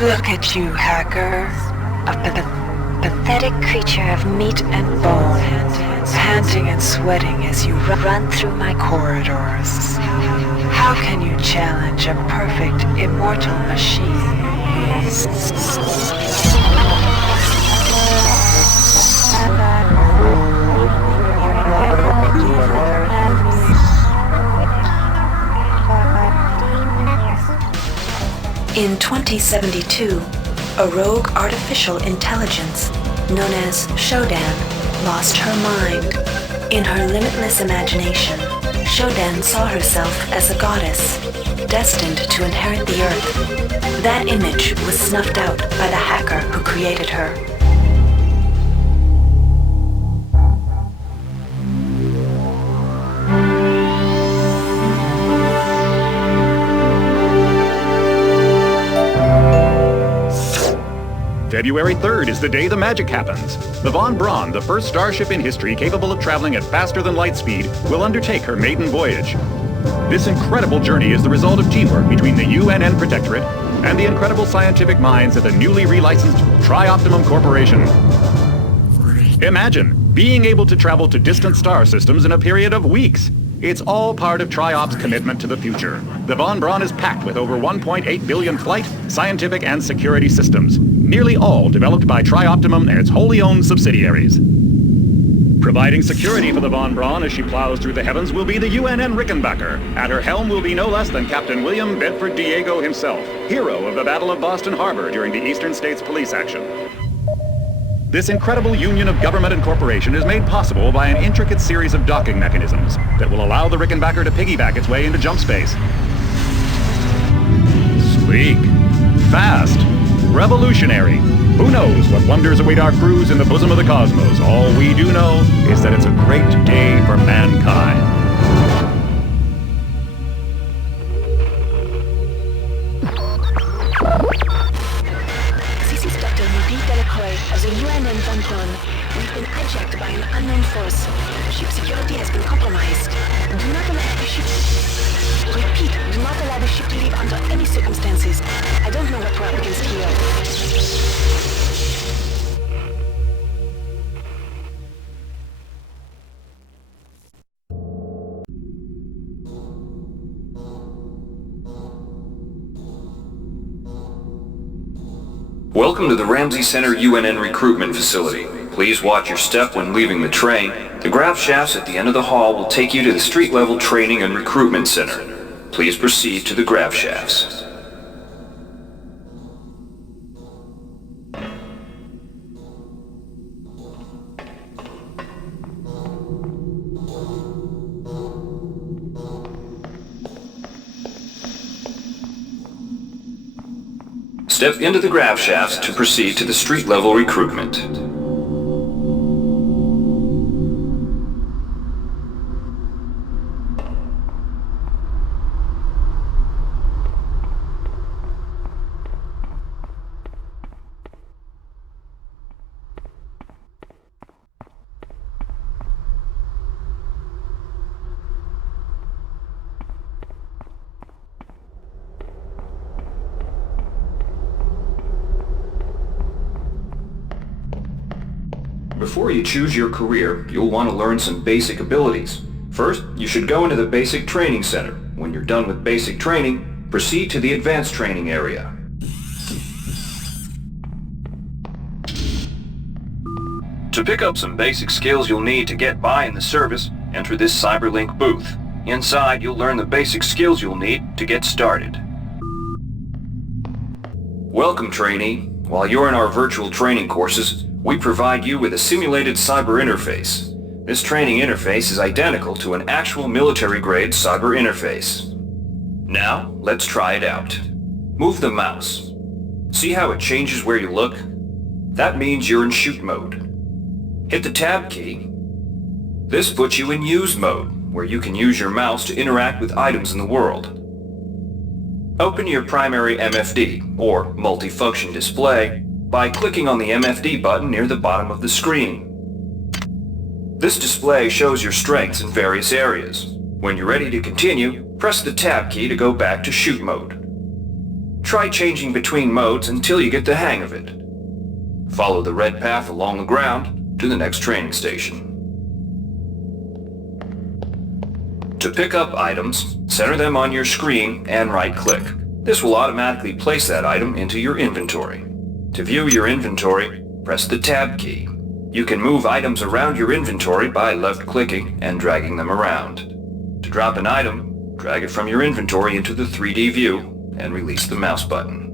Look at you, hacker. A pathetic creature of meat and bone, panting and sweating as you run through my corridors. How can you challenge a perfect, immortal machine? In 2072, a rogue artificial intelligence known as Shodan lost her mind. In her limitless imagination, Shodan saw herself as a goddess, destined to inherit the earth. That image was snuffed out by the hacker who created her. February 3rd is the day the magic happens. The Von Braun, the first starship in history capable of traveling at faster than light speed, will undertake her maiden voyage. This incredible journey is the result of teamwork between the UNN Protectorate and the incredible scientific minds at the newly relicensed Tri-Optimum Corporation. Imagine being able to travel to distant star systems in a period of weeks. It's all part of Tri-Op's commitment to the future. The Von Braun is packed with over 1.8 billion flight, scientific, and security systems, nearly all developed by Tri-Optimum and its wholly owned subsidiaries. Providing security for the Von Braun as she plows through the heavens will be the UNN Rickenbacker. At her helm will be no less than Captain William Bedford Diego himself, hero of the Battle of Boston Harbor during the Eastern States Police action. This incredible union of government and corporation is made possible by an intricate series of docking mechanisms that will allow the Rickenbacker to piggyback its way into jump space. Sleek, fast, revolutionary. Who knows what wonders await our crews in the bosom of the cosmos? All we do know is that it's a great day for mankind. Of the UNN Von Braun, we've been hijacked by an unknown force. Ship security has been compromised. Do not allow the ship... Repeat, do not allow the ship to leave under any circumstances. I don't know what we're up against here. Welcome to the Ramsey Center UNN recruitment facility. Please watch your step when leaving the train. The grav shafts at the end of the hall will take you to the street-level training and recruitment center. Please proceed to the grav shafts. Step into the grav shafts to proceed to the street-level recruitment. Before you choose your career, you'll want to learn some basic abilities. First, you should go into the Basic Training Center. When you're done with basic training, proceed to the Advanced Training area. To pick up some basic skills you'll need to get by in the service, enter this CyberLink booth. Inside, you'll learn the basic skills you'll need to get started. Welcome, trainee. While you're in our virtual training courses, we provide you with a simulated cyber interface. This training interface is identical to an actual military-grade cyber interface. Now, let's try it out. Move the mouse. See how it changes where you look? That means you're in shoot mode. Hit the tab key. This puts you in use mode, where you can use your mouse to interact with items in the world. Open your primary MFD, or multifunction display, by clicking on the MFD button near the bottom of the screen. This display shows your strengths in various areas. When you're ready to continue, press the tab key to go back to shoot mode. Try changing between modes until you get the hang of it. Follow the red path along the ground to the next training station. To pick up items, center them on your screen and right-click. This will automatically place that item into your inventory. To view your inventory, press the Tab key. You can move items around your inventory by left-clicking and dragging them around. To drop an item, drag it from your inventory into the 3D view and release the mouse button.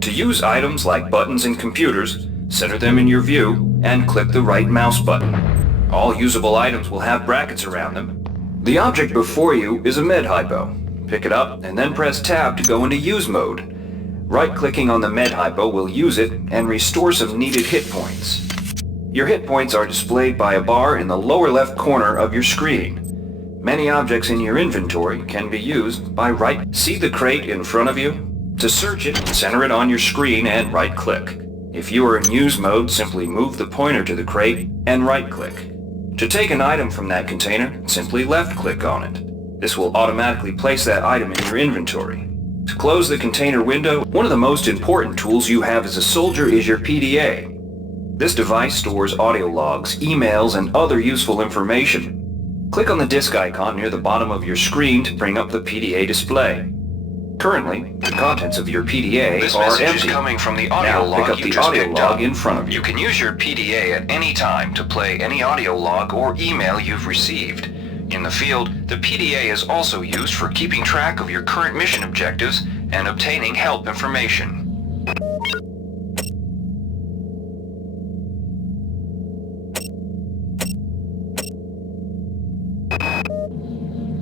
To use items like buttons in computers, center them in your view and click the right mouse button. All usable items will have brackets around them. The object before you is a med hypo. Pick it up and then press Tab to go into use mode. Right-clicking on the med hypo will use it and restore some needed hit points. Your hit points are displayed by a bar in the lower left corner of your screen. Many objects in your inventory can be used by See the crate in front of you? To search it, center it on your screen and right-click. If you are in use mode, simply move the pointer to the crate and right-click. To take an item from that container, simply left-click on it. This will automatically place that item in your inventory. To close the container window, one of the most important tools you have as a soldier is your PDA. This device stores audio logs, emails, and other useful information. Click on the disk icon near the bottom of your screen to bring up the PDA display. Currently, the contents of your PDA This are message empty. is coming from the audio Now log pick up you the just audio picked log up. in front of you. You can use your PDA at any time to play any audio log or email you've received. In the field, the PDA is also used for keeping track of your current mission objectives and obtaining help information.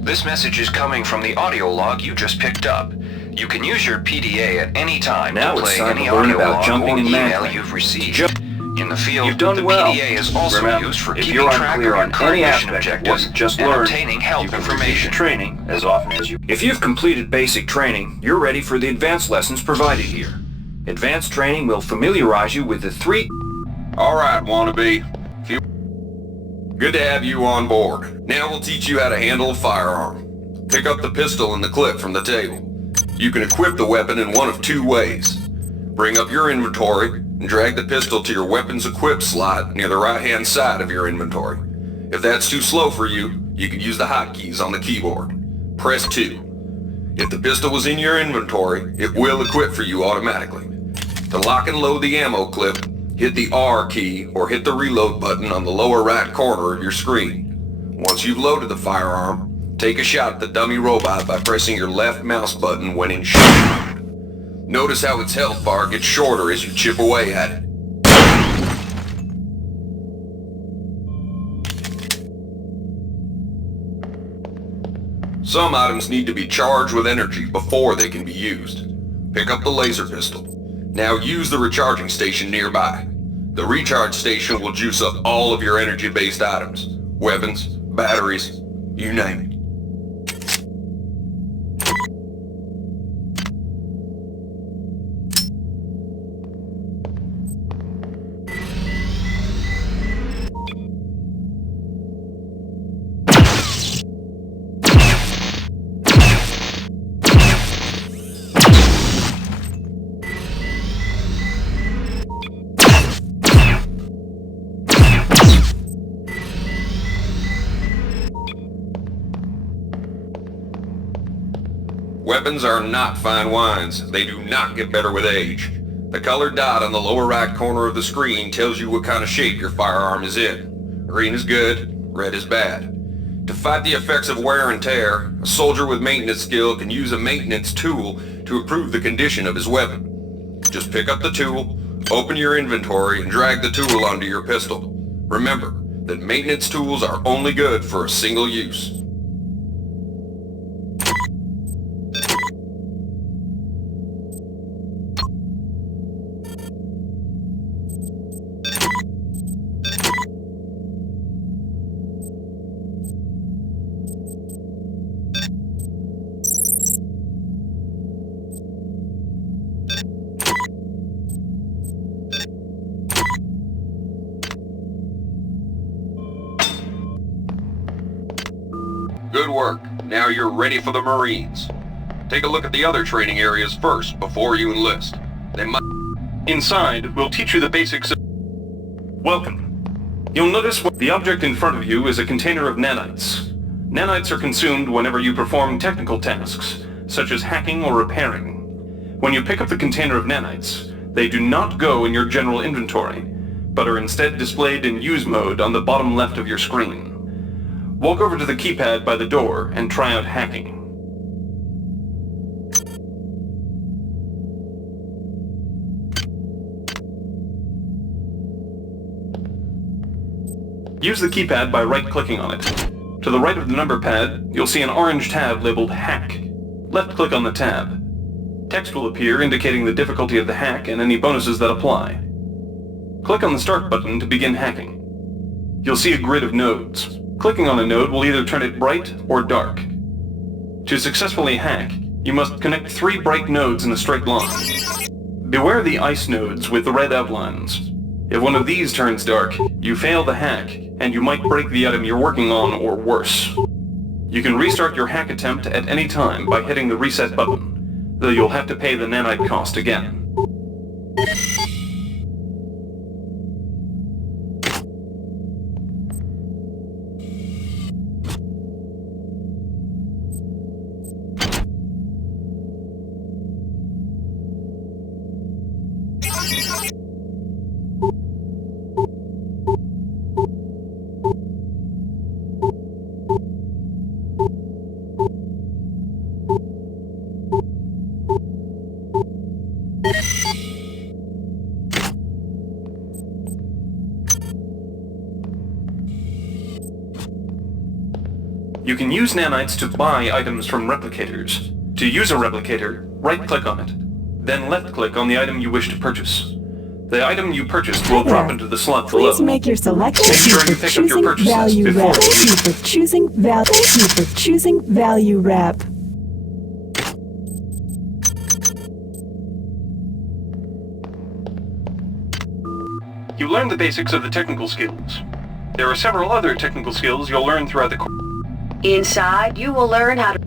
This message is coming from the audio log you just picked up. You can use your PDA at any time Now to it's play time any to learn audio about log jumping or and email mantling. you've received. In the field, You've done the well. PDA is also Remember, used for if keeping you're track of unclear your on current any mission aspect of what objectives you just and learned, obtaining help you can repeat information. the training as often as you. If you've completed basic training, you're ready for the advanced lessons provided here. Advanced training will familiarize you with the three... Alright, wannabe. Good to have you on board. Now we'll teach you how to handle a firearm. Pick up the pistol and the clip from the table. You can equip the weapon in one of two ways. Bring up your inventory and drag the pistol to your weapons equip slot near the right-hand side of your inventory. If that's too slow for you, you can use the hotkeys on the keyboard. Press 2. If the pistol was in your inventory, it will equip for you automatically. To lock and load the ammo clip, hit the R key or hit the reload button on the lower right corner of your screen. Once you've loaded the firearm, take a shot at the dummy robot by pressing your left mouse button when in shot mode. Notice how its health bar gets shorter as you chip away at it. Some items need to be charged with energy before they can be used. Pick up the laser pistol. Now use the recharging station nearby. The recharge station will juice up all of your energy-based items. Weapons, batteries, you name it. Weapons are not fine wines. They do not get better with age. The colored dot on the lower right corner of the screen tells you what kind of shape your firearm is in. Green is good, red is bad. To fight the effects of wear and tear, a soldier with maintenance skill can use a maintenance tool to improve the condition of his weapon. Just pick up the tool, open your inventory, and drag the tool onto your pistol. Remember that maintenance tools are only good for a single use. Good work. Now you're ready for the Marines. Take a look at the other training areas first before you enlist. They might... Inside, we'll teach you the basics of... Welcome. You'll notice the object in front of you is a container of nanites. Nanites are consumed whenever you perform technical tasks, such as hacking or repairing. When you pick up the container of nanites, they do not go in your general inventory, but are instead displayed in use mode on the bottom left of your screen. Walk over to the keypad by the door and try out hacking. Use the keypad by right-clicking on it. To the right of the number pad, you'll see an orange tab labeled Hack. Left-click on the tab. Text will appear indicating the difficulty of the hack and any bonuses that apply. Click on the Start button to begin hacking. You'll see a grid of nodes. Clicking on a node will either turn it bright or dark. To successfully hack, you must connect 3 bright nodes in a straight line. Beware the ice nodes with the red outlines. If one of these turns dark, you fail the hack, and you might break the item you're working on or worse. You can restart your hack attempt at any time by hitting the reset button, though you'll have to pay the nanite cost again. You can use nanites to buy items from replicators. To use a replicator, right-click on it, then left-click on the item you wish to purchase. The item you purchased will drop into the slot below. Please make your selection. Make sure you pick up your purchases Value before Rep. Thank you for choosing Value. Thank you for choosing Value Rep. You learn the basics of the technical skills. There are several other technical skills you'll learn throughout the course. Inside, you will learn how to...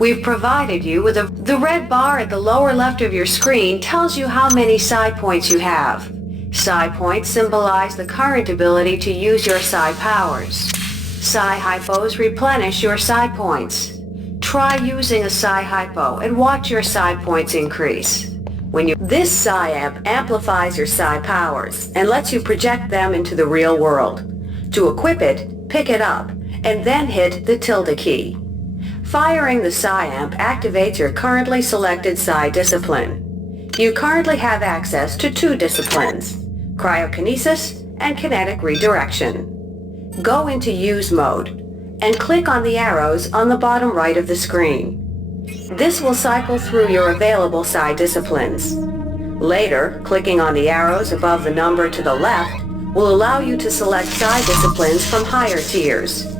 We've provided you with the red bar at the lower left of your screen tells you how many psi points you have. Psi points symbolize the current ability to use your psi powers. Psi hypos replenish your psi points. Try using a psi hypo and watch your psi points increase. This psi amp amplifies your psi powers and lets you project them into the real world. To equip it, pick it up, and then hit the tilde key. Firing the psi amp activates your currently selected psi discipline. You currently have access to 2 disciplines, cryokinesis and kinetic redirection. Go into use mode and click on the arrows on the bottom right of the screen. This will cycle through your available psi disciplines. Later, clicking on the arrows above the number to the left will allow you to select psi disciplines from higher tiers.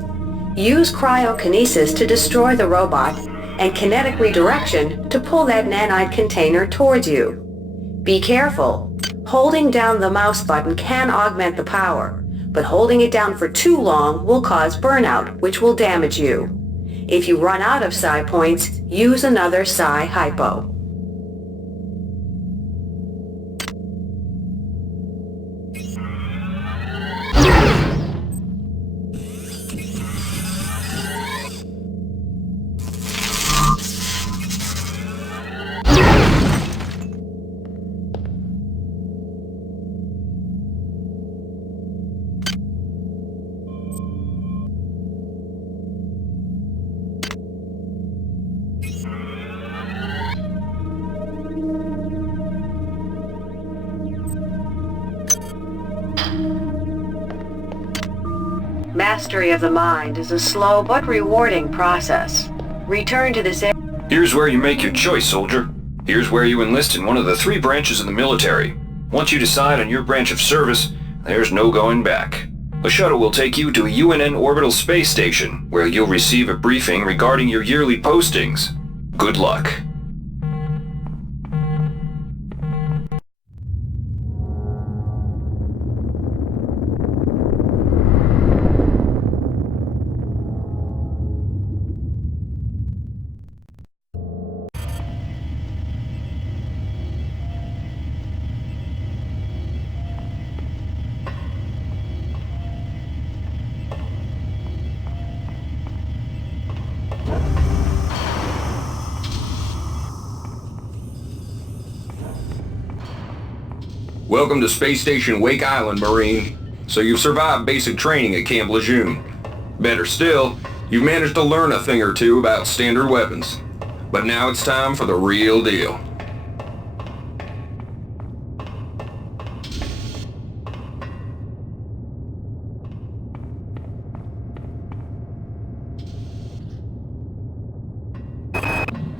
Use cryokinesis to destroy the robot and kinetic redirection to pull that nanite container towards you. Be careful. Holding down the mouse button can augment the power, but holding it down for too long will cause burnout, which will damage you. If you run out of psi points, use another psi hypo. Mastery of the mind is a slow but rewarding process. Return to this area. Here's where you make your choice, soldier. Here's where you enlist in one of the 3 branches of the military. Once you decide on your branch of service, there's no going back. A shuttle will take you to a UNN orbital space station, where you'll receive a briefing regarding your yearly postings. Good luck. Welcome to Space Station Wake Island, Marine. So you've survived basic training at Camp Lejeune. Better still, you've managed to learn a thing or two about standard weapons. But now it's time for the real deal.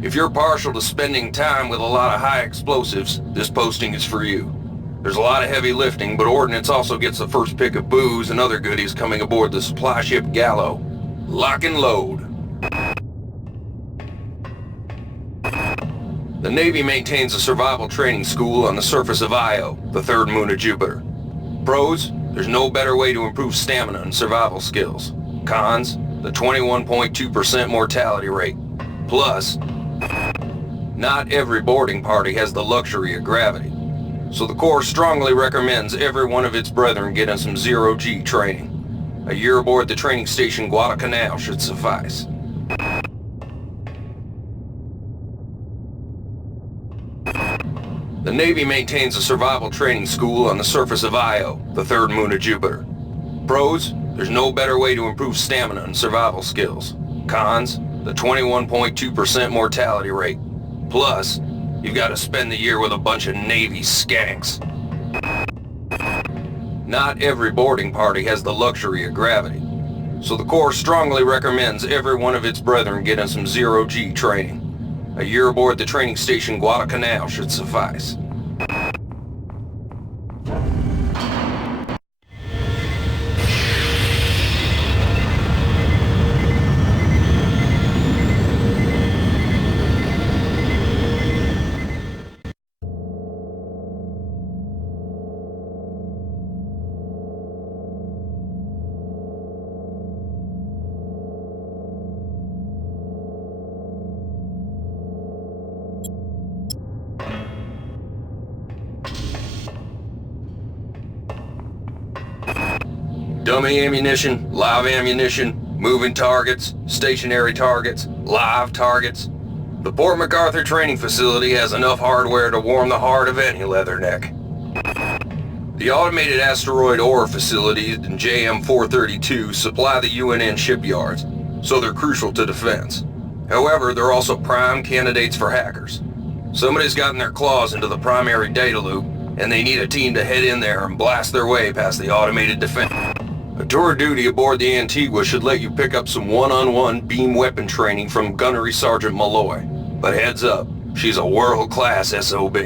If you're partial to spending time with a lot of high explosives, this posting is for you. There's a lot of heavy lifting, but Ordnance also gets the first pick of booze and other goodies coming aboard the supply ship Gallo. Lock and load. The Navy maintains a survival training school on the surface of Io, the third moon of Jupiter. Pros, there's no better way to improve stamina and survival skills. Cons, the 21.2% mortality rate. Plus, not every boarding party has the luxury of gravity. So the Corps strongly recommends every one of its brethren getting some zero-G training. A year aboard the training station Guadalcanal should suffice. The Navy maintains a survival training school on the surface of Io, the third moon of Jupiter. Pros, there's no better way to improve stamina and survival skills. Cons, the 21.2% mortality rate. Plus, you've got to spend the year with a bunch of Navy skanks. Not every boarding party has the luxury of gravity. So the Corps strongly recommends every one of its brethren getting some zero-G training. A year aboard the training station Guadalcanal should suffice. Dummy ammunition, live ammunition, moving targets, stationary targets, live targets. The Port MacArthur training facility has enough hardware to warm the heart of any leatherneck. The automated asteroid ore facilities in JM-432 supply the UNN shipyards, so they're crucial to defense. However, they're also prime candidates for hackers. Somebody's gotten their claws into the primary data loop, and they need a team to head in there and blast their way past the automated defense. A tour of duty aboard the Antigua should let you pick up some one-on-one beam weapon training from Gunnery Sergeant Malloy. But heads up, she's a world-class SOB.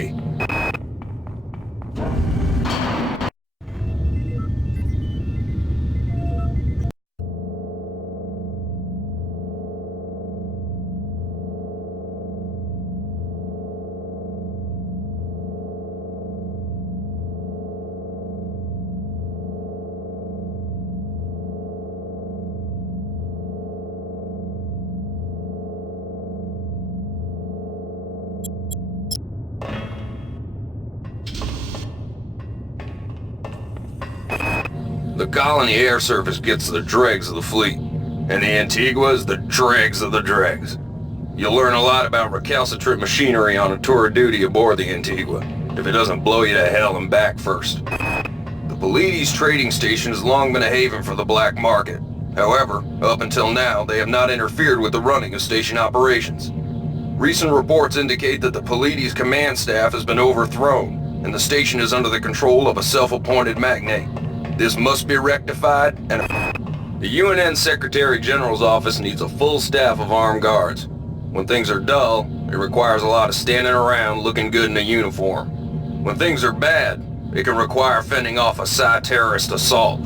The Colony Air Service gets the dregs of the fleet, and the Antigua is the dregs of the dregs. You'll learn a lot about recalcitrant machinery on a tour of duty aboard the Antigua, if it doesn't blow you to hell and back first. The Pleiades trading station has long been a haven for the black market. However, up until now, they have not interfered with the running of station operations. Recent reports indicate that the Pleiades command staff has been overthrown, and the station is under the control of a self-appointed magnate. This must be rectified, and the UNN Secretary General's office needs a full staff of armed guards. When things are dull, it requires a lot of standing around looking good in a uniform. When things are bad, it can require fending off a Psi-terrorist assault.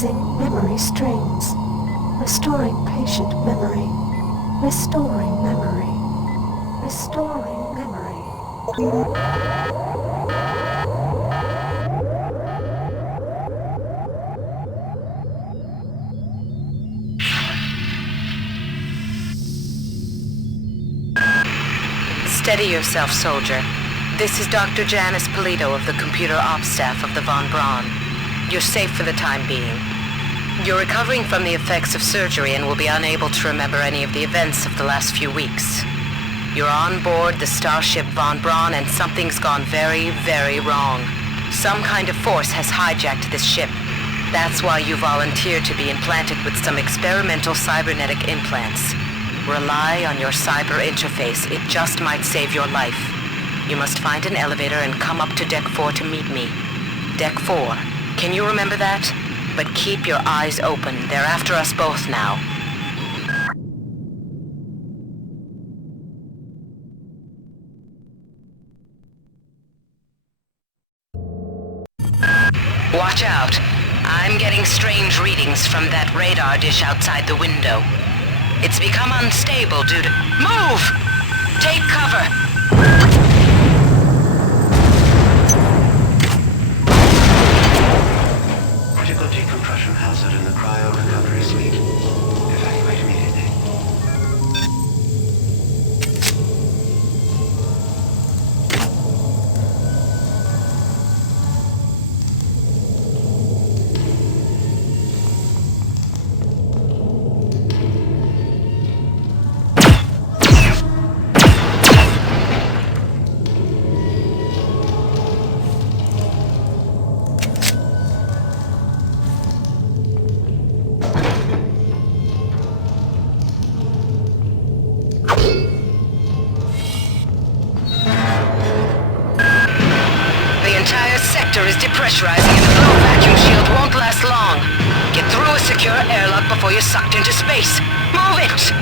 Cleansing memory strains. Restoring patient memory. Restoring memory. Restoring memory. Steady yourself, soldier. This is Dr. Janice Polito of the Computer Ops staff of the Von Braun. You're safe for the time being. You're recovering from the effects of surgery and will be unable to remember any of the events of the last few weeks. You're on board the starship Von Braun and something's gone very, very wrong. Some kind of force has hijacked this ship. That's why you volunteered to be implanted with some experimental cybernetic implants. Rely on your cyber interface. It just might save your life. You must find an elevator and come up to Deck 4 to meet me. Deck 4. Can you remember that? But keep your eyes open. They're after us both now. Watch out. I'm getting strange readings from that radar dish outside the window. It's become unstable due to... Move! Take cover! Critical decompression hazard in the cryo recovery suite. Evacuate immediately. Is depressurizing and the blow vacuum shield won't last long. Get through a secure airlock before you're sucked into space. Move it!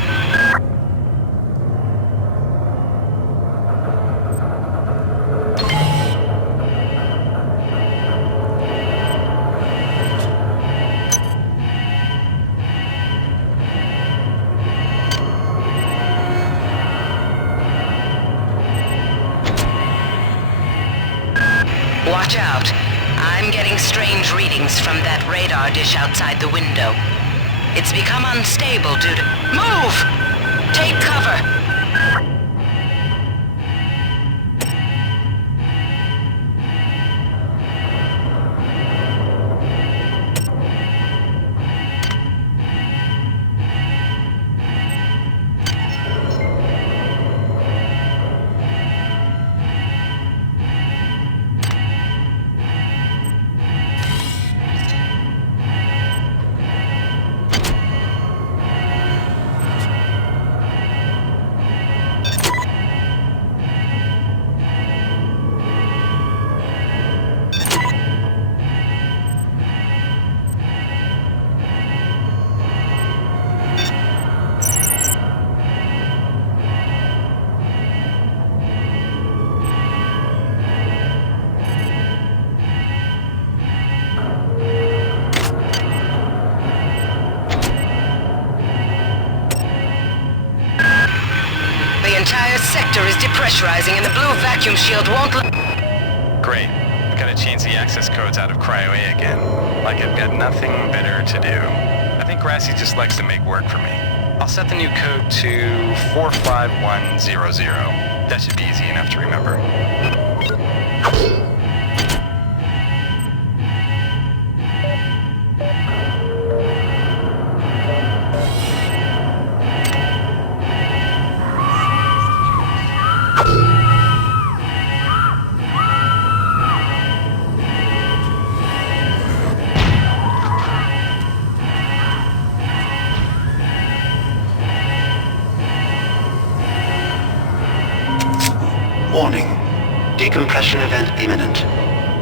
Watch out. I'm getting strange readings from that radar dish outside the window. It's become unstable due to... Move! Take cover! Sector is depressurizing and the blue vacuum shield won't Great. I've got to change the access codes out of Cryo A again. Like I've got nothing better to do. I think Grassy just likes to make work for me. I'll set the new code to 45100. That should be easy enough to remember. Warning. Decompression event imminent.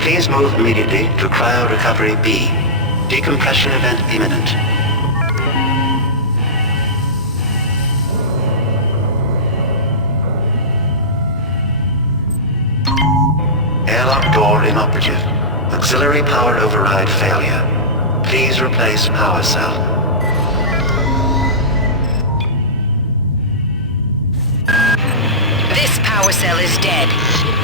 Please move immediately to Cryo Recovery B. Decompression event imminent. Airlock door inoperative. Auxiliary power override failure. Please replace power cell. This power cell is dead.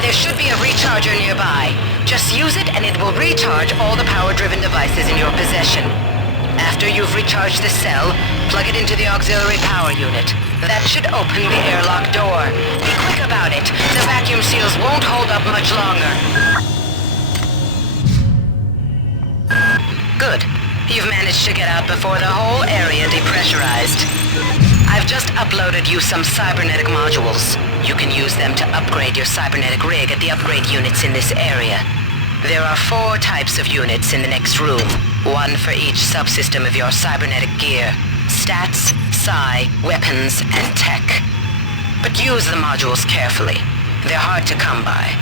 There should be a recharger nearby. Just use it and it will recharge all the power-driven devices in your possession. After you've recharged the cell, plug it into the auxiliary power unit. That should open the airlock door. Be quick about it. The vacuum seals won't hold up much longer. Good. You've managed to get out before the whole area depressurized. I've just uploaded you some cybernetic modules. You can use them to upgrade your cybernetic rig at the upgrade units in this area. There are 4 types of units in the next room. 1 for each subsystem of your cybernetic gear. Stats, psi, weapons, and tech. But use the modules carefully. They're hard to come by.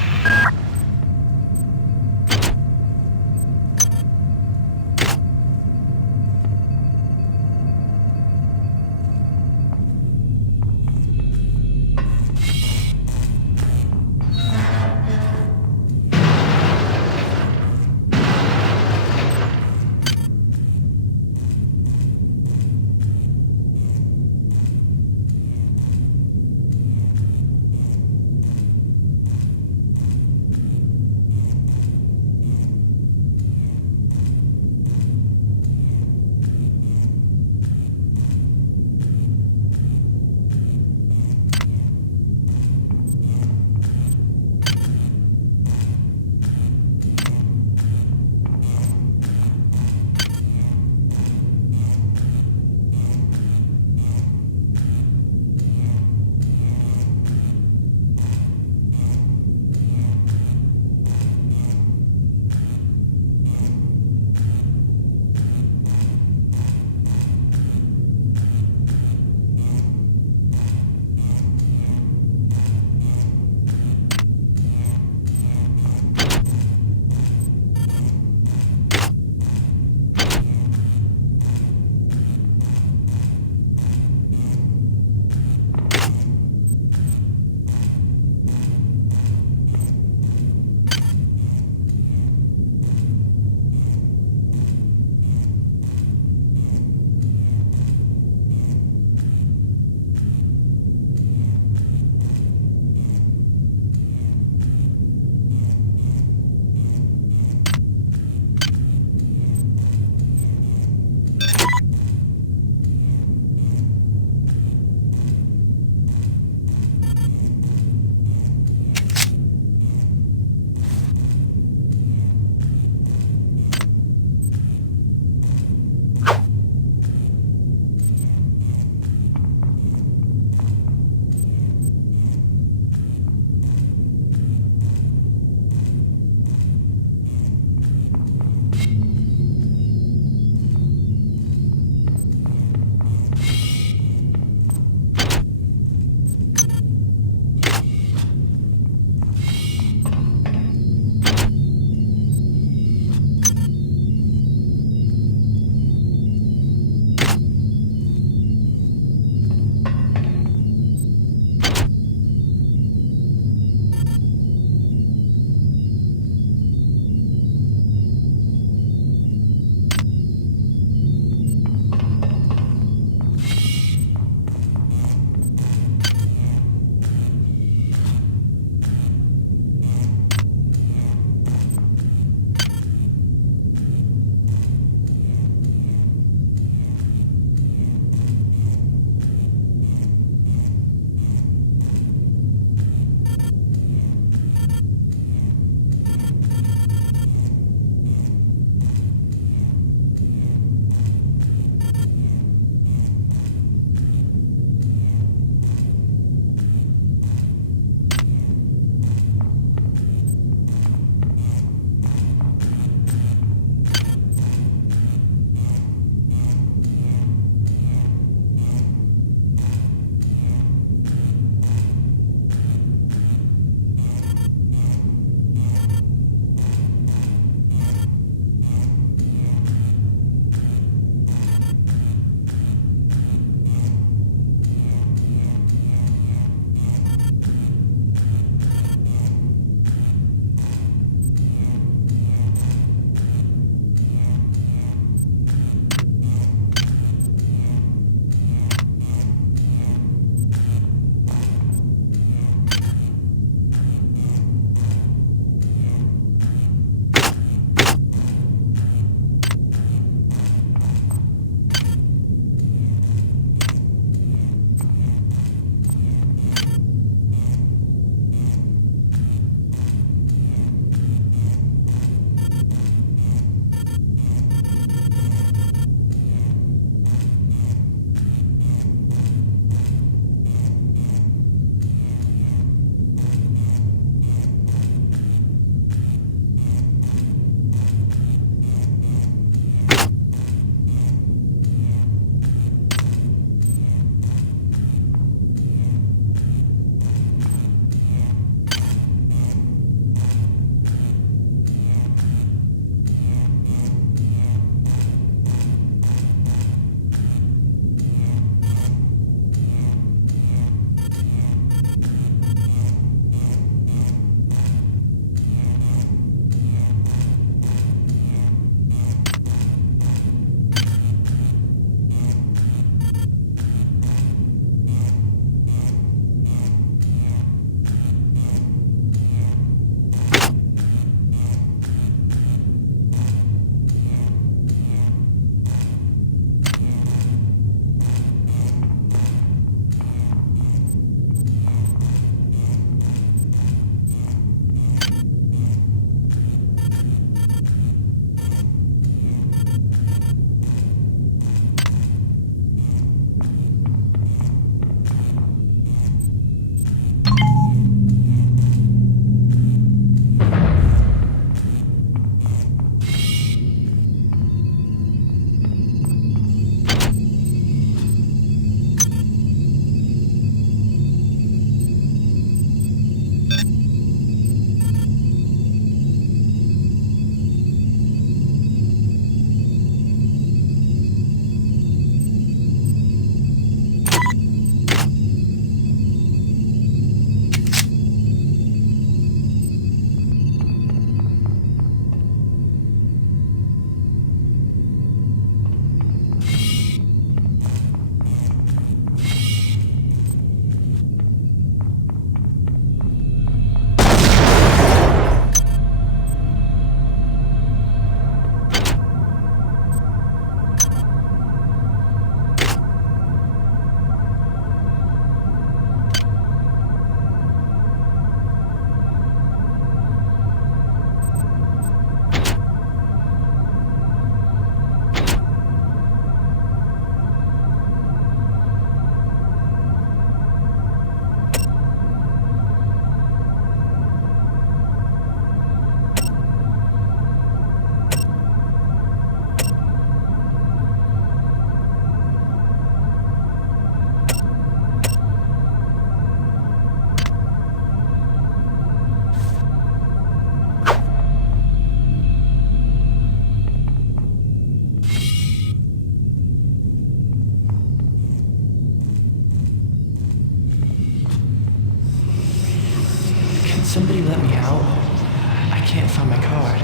can't find my card.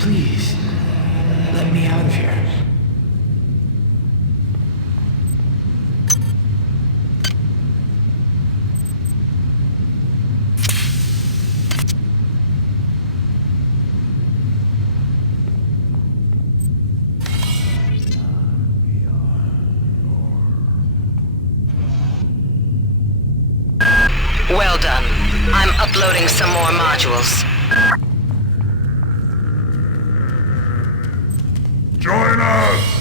Please, let me out of here. Well done. I'm uploading some more modules. Join us!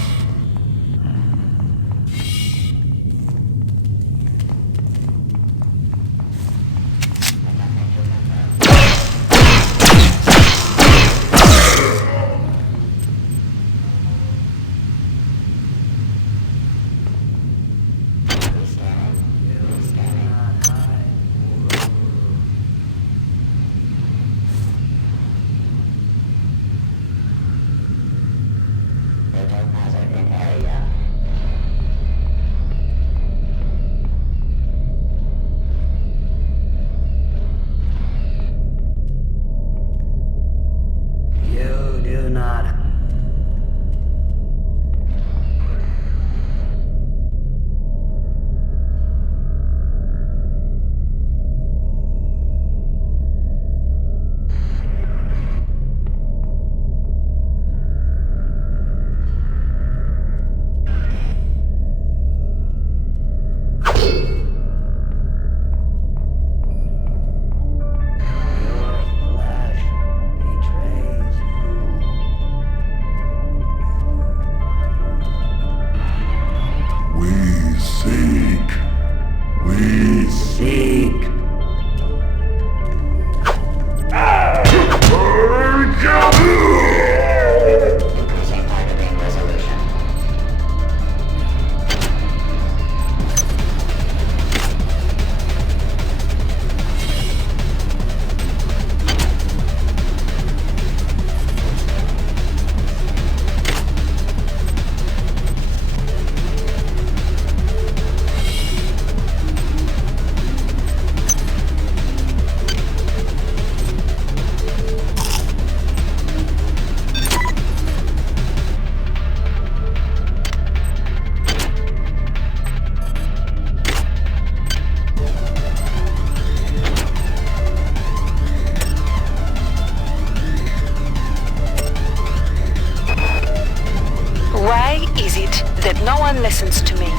No one listens to me.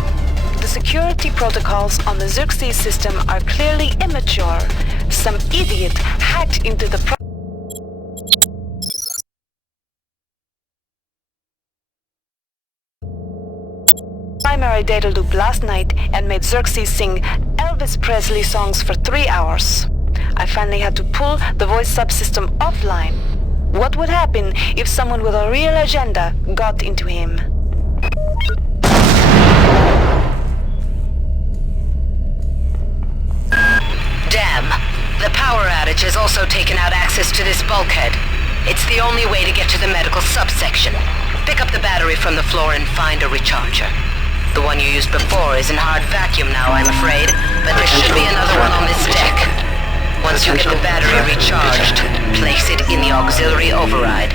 The security protocols on the Xerxes system are clearly immature. Some idiot hacked into the primary data loop last night and made Xerxes sing Elvis Presley songs for 3 hours. I finally had to pull the voice subsystem offline. What would happen if someone with a real agenda got into him? Damn. The power outage has also taken out access to this bulkhead. It's the only way to get to the medical subsection. Pick up the battery from the floor and find a recharger. The one you used before is in hard vacuum now, I'm afraid, but there should be another one on this deck. Once you get the battery recharged, place it in the auxiliary override.